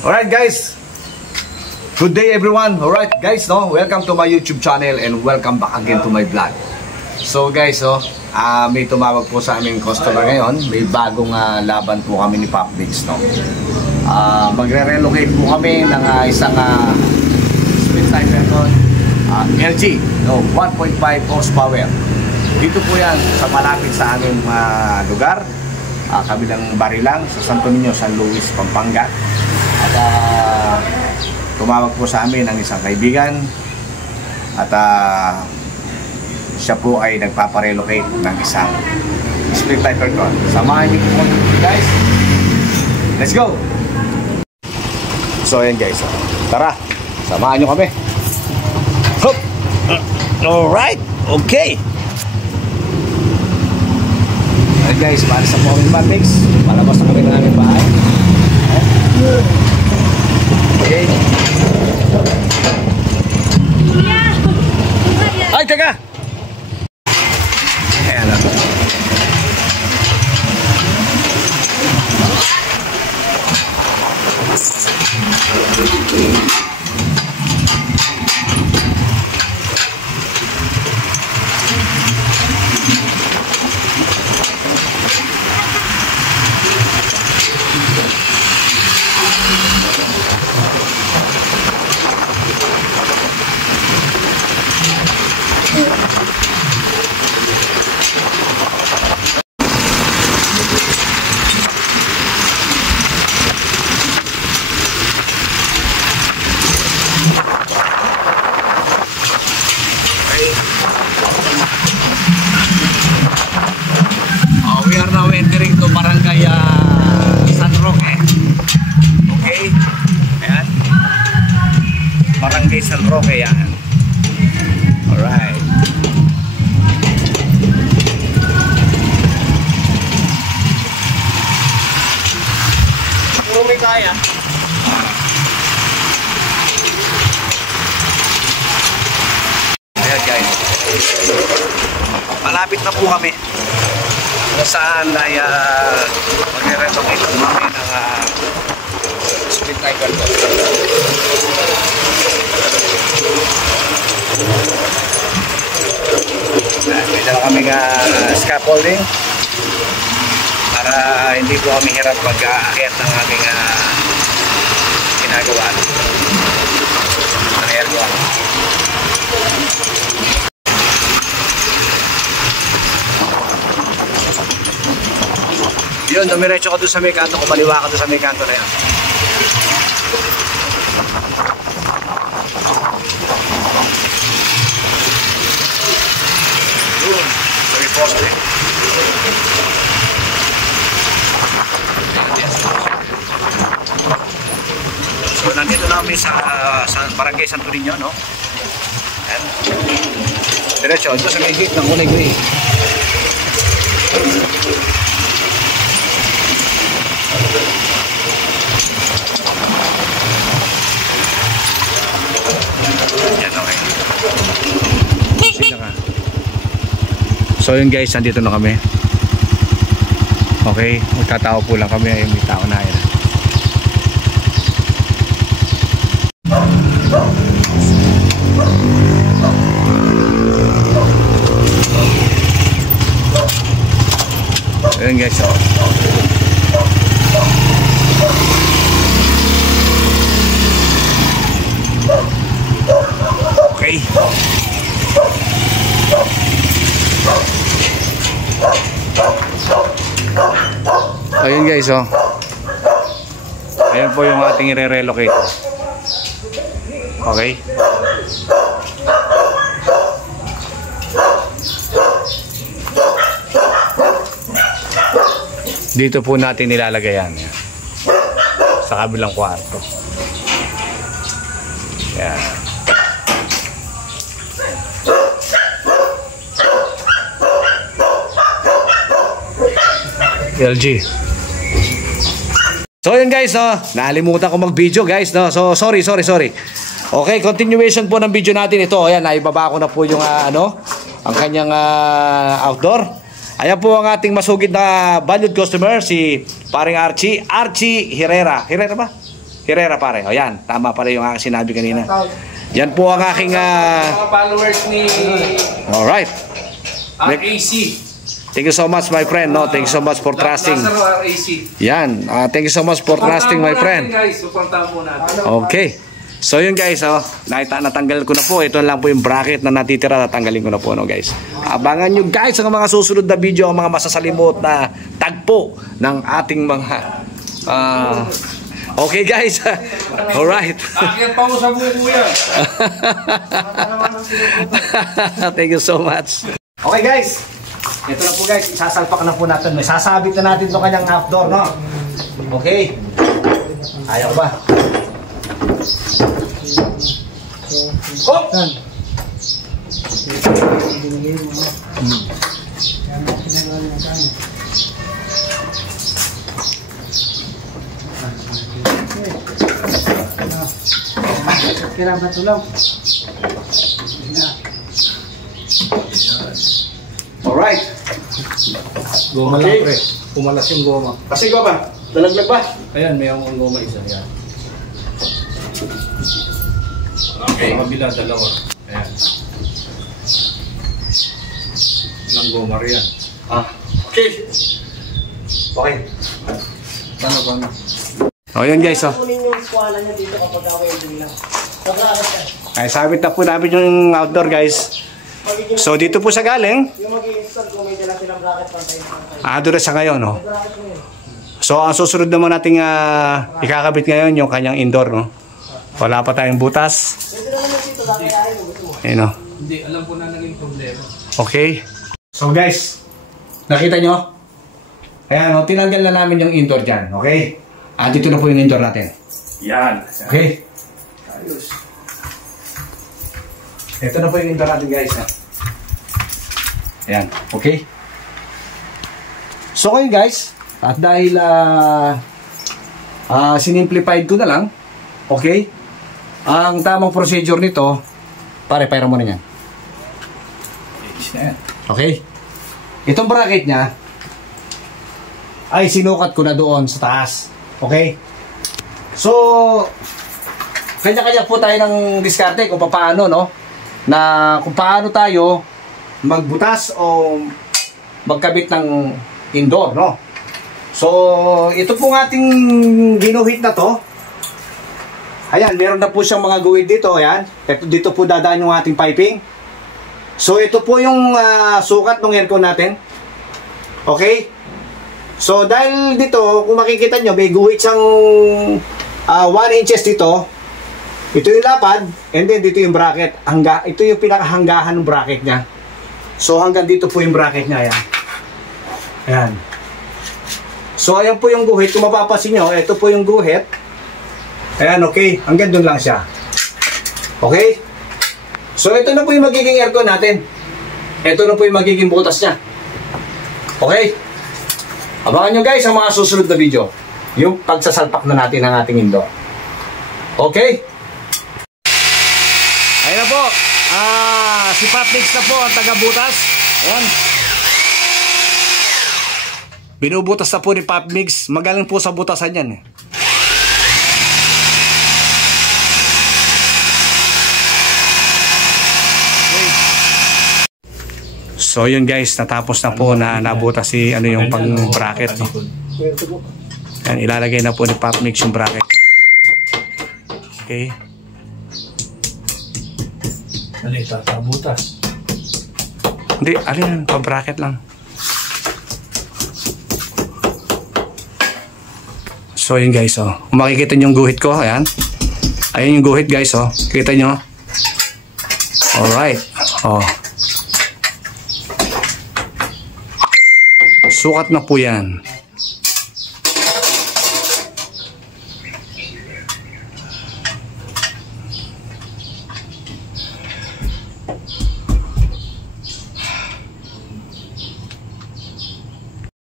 Alright guys, good day everyone. Alright guys, no, welcome to my YouTube channel and welcome back again to my vlog. So guys, may tumawag po sa aming customer ngayon. May bagong laban po kami ni Pop Mix, no. Magre-relocate po kami ng isang split cycle LG, no, 1.5 horsepower. Dito po yan sa malapit sa aming lugar, kabilang Barilang, sa Santo Niño, San Luis, Pampanga. At tumawag po sa amin ang isang kaibigan at siya po ay nagpaparelocate ng isang split type aircon. Samahan niyo po guys. Let's go! So ayan guys, tara, samahan niyo kami. Hop! Alright, okay. Ayan guys, para sa po kami Mix, palabas na kami ng aming bahay. Okay. Ay, teka! Ayan lang. We are now entering to Barangay San Roque. Okay? Ayan. Barangay San Roque yan. Alright. Kung may kaya. Ayan guys. Malapit na po kami. Saan ay mag-renovate kami ng split type aircon. May dala kami scaffolding para hindi po kami hirap mag-aakit ng aming ginagawa ng aircon. Yun, dumiretso ka doon sa may kanto, kumaliwa ka doon sa may kanto na yan. Yun, sa may poste. So, nandito namin sa Barangay Santo Niño, no? Ayan. Diretso, doon sa may gate ng Unay-Gray. Yan, okay. So yun guys, nandito na kami. Okay, magtatao po lang kami. Ay, may tao na yan. Ayun guys, oh. Okay. Ayun guys, oh. Ayun po yung ating i-relocate. Okay. Dito po natin nilalagay yan. Sa kabilang kwarto. Yan. LG. So yun guys, nalimutan ko mag-video guys, no? So sorry. Okay, continuation po ng video natin ito. Ayan, naibaba ko na po yung ang kanyang outdoor. Ayan po ang ating masugid na valued customer, si paring Archie Herrera. Herrera ba? Herrera pare. O yan, tama pala yung aking sinabi kanina. Yan po ang aking mga followers ni alright. RAC. Thank you so much my friend, no? Thank you so much for trusting. Yan, thank you so much for trusting my friend. Okay. So yun guys, natanggal ko na po. Ito lang po yung bracket na natitira, natanggalin ko na po, no guys. Abangan nyo guys ang mga susunod na video, ang mga masasalimot na tagpo ng ating mga okay guys. Alright. Akyat pa mo sa buko yan. Thank you so much. Okay guys, ito na po guys, isasalpak na po natin. May sasabit na natin itong kanyang outdoor, no? Okay. Ayaw ba? Hop! Kira ba tulong? Alright. Goma lang pre. Pumalas yung goma. Kasi goma, dalaglag ba? Ayan, may ang goma isa yan. Okay. Sa kabila, dalawa. Ayan. Nang goma riyan. Okay. Okay. Paano? O yun guys, Kunin yung skwala niya dito kapag welding lang. ay sabit na po namin yung outdoor guys. So dito po sa galing. Yung mag-i-install kung may dala silang bracket pantay. Doon sa ngayon, no? So ang susunod naman nating ikakabit ngayon yung kanyang indoor, no? Wala pa tayong butas. Pwede na naman dito, kakayahin mo gusto mo. Ayun, no? Hindi, alam ko na naging problema. Okay. So guys, nakita nyo? Ayan, no? Tinanggal na namin yung indoor dyan, okay? Dito na po yung indoor natin. Yan. Okay? Ayos. Ito na po yung indoor natin guys. Ayan, okay? So kayo guys, at dahil sinimplified ko na lang, okay? Ang tamang procedure nito, pare, pera mo na yan. Okay? Itong bracket niya, ay sinukat ko na doon sa taas. Okay? So, kanya-kanya po tayo ng diskarte kung paano, no? Na kung paano tayo magbutas o magkabit ng indoor, no? So, ito pong ating ginuhit na to. Ayan, meron na po siyang mga guhit dito, ayan. Dito po dadaan yung ating piping. So, ito po yung sukat ng aircon natin. Okay? So, dahil dito, kung makikita nyo, may guhit siyang 1 inches dito. Ito yung lapad, and then dito yung bracket. Ito yung pinakahanggahan ng bracket niya. So, hanggang dito po yung bracket niya, ayan. Ayan. So, ayan po yung guhit. Kung mapapansin nyo, ito po yung guhit. Ayan, okay. Hanggang doon lang siya. Okay? So, ito na po yung magiging aircon natin. Ito na po yung magiging butas niya. Okay? Abangan nyo guys ang mga susunod na video. Yung pagsasalpak na natin ng ating indoor. Okay? Ayan na po. Si Patmix na po ang taga-butas. Ayan. Binubutas na po ni Patmix. Magaling po sa butasan yan. So yun guys, natapos na po na nabutas si yung pang bracket, no? Yan, ilalagay na po ni Patmix yung bracket. Okay. Ano ito? Butas? Hindi, alin, pa bracket lang. So yun guys, oh. Kung makikita nyo yung guhit ko, ayan. Ayan yung guhit guys, oh. Kita nyo? Alright. Oh. Sukat na po yan.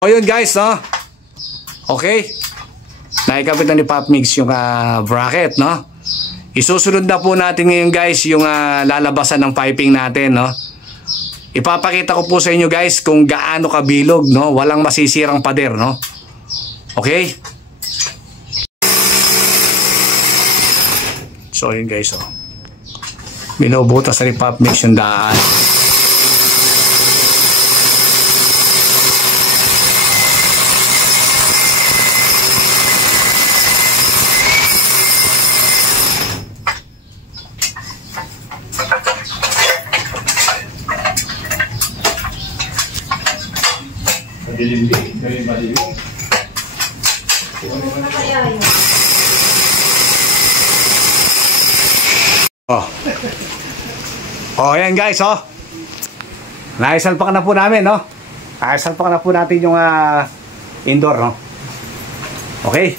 O yun guys, no? Okay. Naikabit na ni Patmix yung bracket, no? Isusunod na po natin ngayon guys yung lalabasan ng piping natin, no? Ipapakita ko po sa inyo guys kung gaano kabilog, no? Walang masisirang pader, no? Okay? So yun guys, oh. Binubutas sa pop mix yung daan. Oh. Oh, ayan guys, oh. Naisalpak na po namin, no? Naisalpak na po natin yung indoor, no? Okay.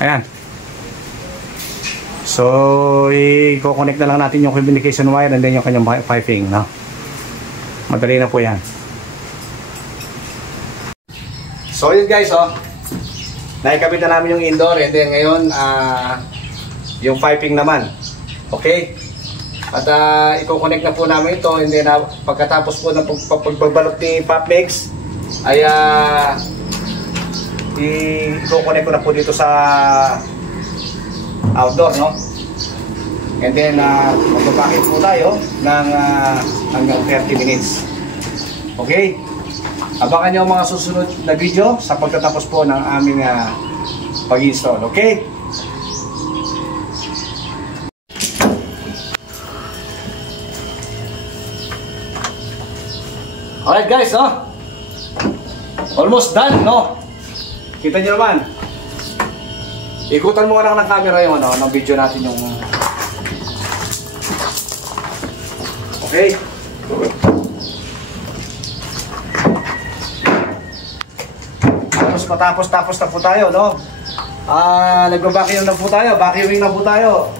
Ayan. So, i-connect na lang natin yung communication wire and then yung kanyang piping, no? Madali na po yan. So, yun guys, oh. Naikabit na namin yung indoor and then ngayon, yung piping naman. Okay? At i-connect na po namin ito and then pagkatapos po ng pagbalot ni Pop Mix ay i-connect ko na po dito sa outdoor, no? And then magbabakit po tayo ng hanggang 30 minutes. Okay? Abangan nyo ang mga susunod na video sa pagtatapos po ng aming pag-install. Okay? Alright guys, no? Almost done, no? Kita nyo naman. Ikutan mo lang ng camera yung ng video natin yung... Okay? Tapos na po tayo, no? Nagba-vacuum na po tayo, vacuuming na po tayo.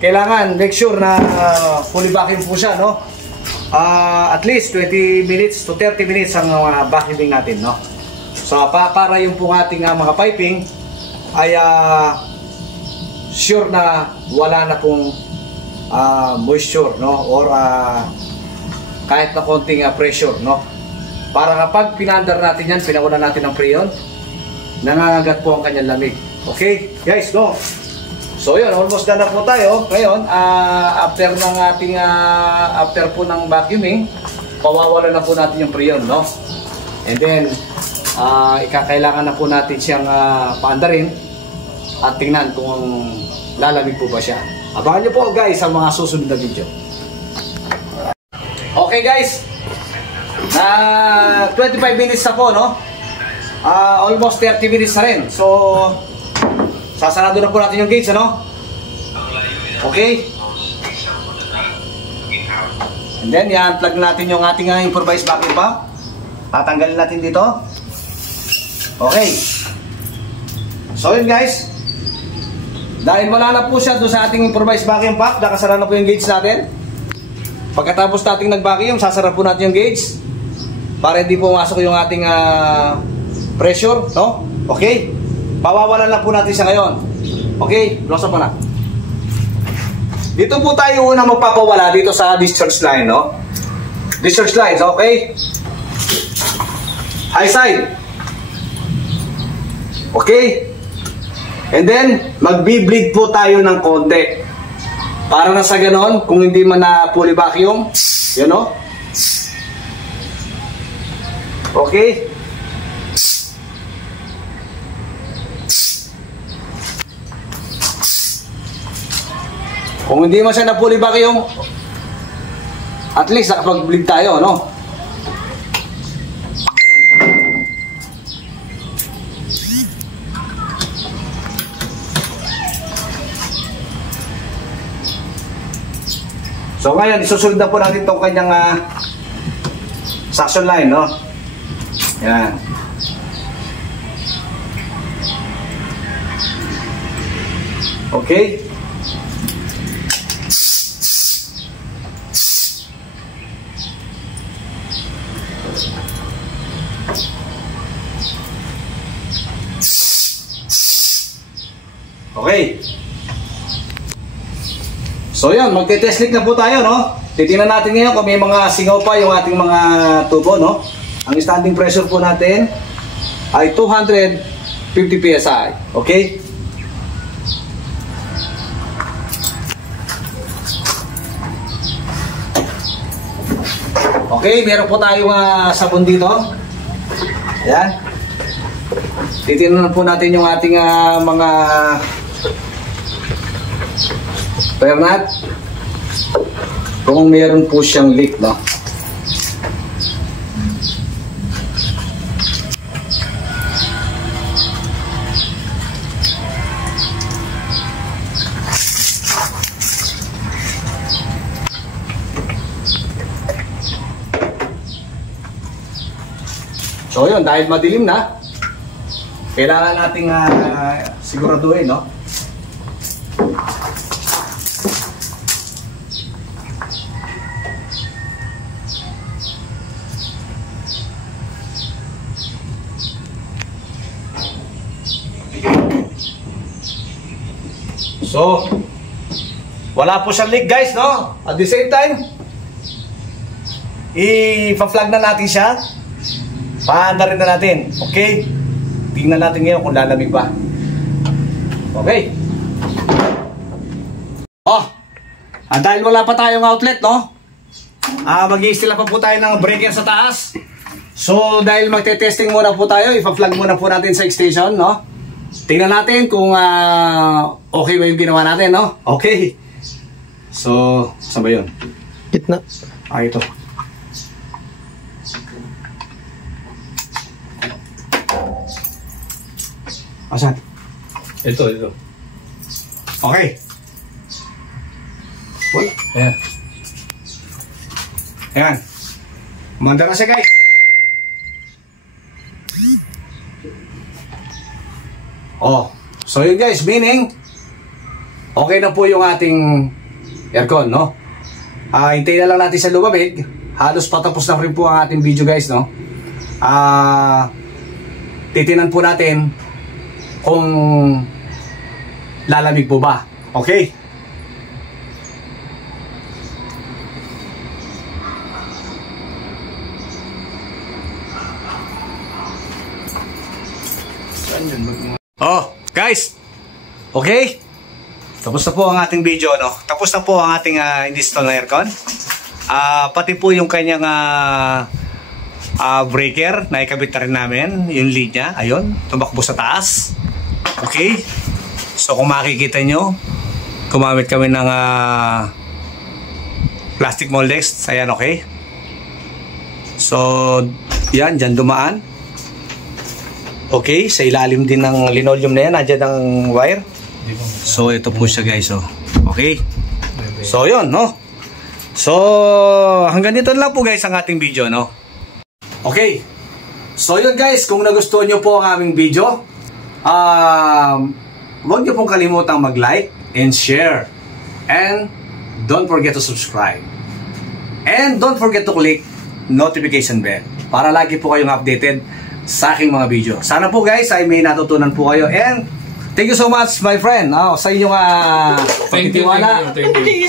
Kailangan make sure na fully vacuum po siya, no? At least 20 minutes to 30 minutes ang vacuuming natin, no? So para yung po ating mga piping ay sure na wala na pong moisture, no? Or kahit na konting pressure, no? Para kapag pinandar natin yan, pinauna natin ng freon, nangangagat po ang kanyang lamig. Okay, guys, go! So yun, almost done na po tayo. Ngayon, after ng ating after po ng vacuuming, pawawala na po natin yung freon, no? And then, ikakailangan na po natin siyang paandarin at tingnan kung lalamig po ba siya. Abangan nyo po guys ang mga susunod na video. Okay guys, 25 minutes na po, no? Almost 30 minutes na rin. So, sasarado na po natin yung gates, ano? Okay? And then, i-unplug natin yung ating improvised vacuum pump. Tatanggalin natin dito. Okay. So, yun guys. Dahil wala na po siya doon sa ating improvised vacuum pump, nakasara na po yung gates natin. Pagkatapos nating nag-vacuum, sasara po natin yung gates para hindi po masok yung ating pressure, no? Okay? Pawawalan lang po natin siya ngayon. Okay? Close up na. Dito po tayo unang magpapawala dito sa discharge line, no? Discharge lines, okay? High side. Okay? And then, magbi-bleed po tayo ng konti. Para na sa ganon, kung hindi man na fully vacuum, yun, no? Okay? Kung hindi man siya na fully vacuum, at least nakapag-bleed tayo, no? So ngayon, isusunod na po natin itong kanyang suction line, no? Yan. Okay. Okay. So yan, magte-test leak na po tayo, no? Titingnan natin ngayon kung may mga singaw pa yung ating mga tubo, no? Ang standing pressure po natin ay 250 PSI. Okay? Okay, meron po tayong sabon dito. Ayan. Titingnan po natin yung ating mga spare nut. Kung meron po siyang leak, no? So yun, dahil madilim na, kailangan nating siguraduhin, no? So, wala po siyang leak, guys, no? At the same time, i-flag na natin siya. Paanda rin na natin. Okay? Tingnan natin ngayon kung lalamig ba. Okay? Oh! Dahil wala pa tayong outlet, no? Mag-i-install pa po tayo ng breaker sa taas. So, dahil magte-testing muna po tayo, ipa-flag muna po natin sa extension, no? Tingnan natin kung okay ba yung ginawa natin, no? Okay. So, saan ba yun? Gitna. Ito. Asan? Ito. Okay. Wala. Ayan. Ayan. Umanda na siya, guys. Oh. So yun, guys, meaning okay na po yung ating aircon, no? Hintayin na lang natin sa lumamig. Halos patapos na rin po ang ating video, guys, no? Titinan po natin kung lalamig po ba. Okay? Oh, guys. Okay? Tapos na po ang ating video, no? Tapos na po ang ating install na aircon. Pati po yung kanyang breaker na ikabit na rin namin, yung lead niya. Ayun, tumakbo sa taas. Okay? So kung makikita nyo, gumamit kami ng plastic moldex. Ayan, okay? So, yan, dyan dumaan. Okay, sa ilalim din ng linoleum na yan, andyan ang wire. So, ito po siya, guys, oh. Okay? So, yun, no? So, hanggang dito lang po, guys, ang ating video, no? Okay. So, yun, guys, kung nagustuhan nyo po ang aming video, huwag nyo pong kalimutang mag-like and share. And don't forget to subscribe. And don't forget to click notification bell para lagi po kayong updated sa aking mga video. Sana po, guys, ay may natutunan po kayo. And thank you so much, my friend, sa inyong pagtitiwala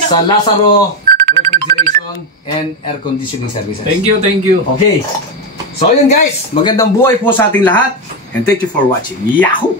sa Lazaro Refrigeration and Air Conditioning Services. Thank you. Okay. So, yun, guys. Magandang buhay po sa ating lahat. And thank you for watching. Yahoo!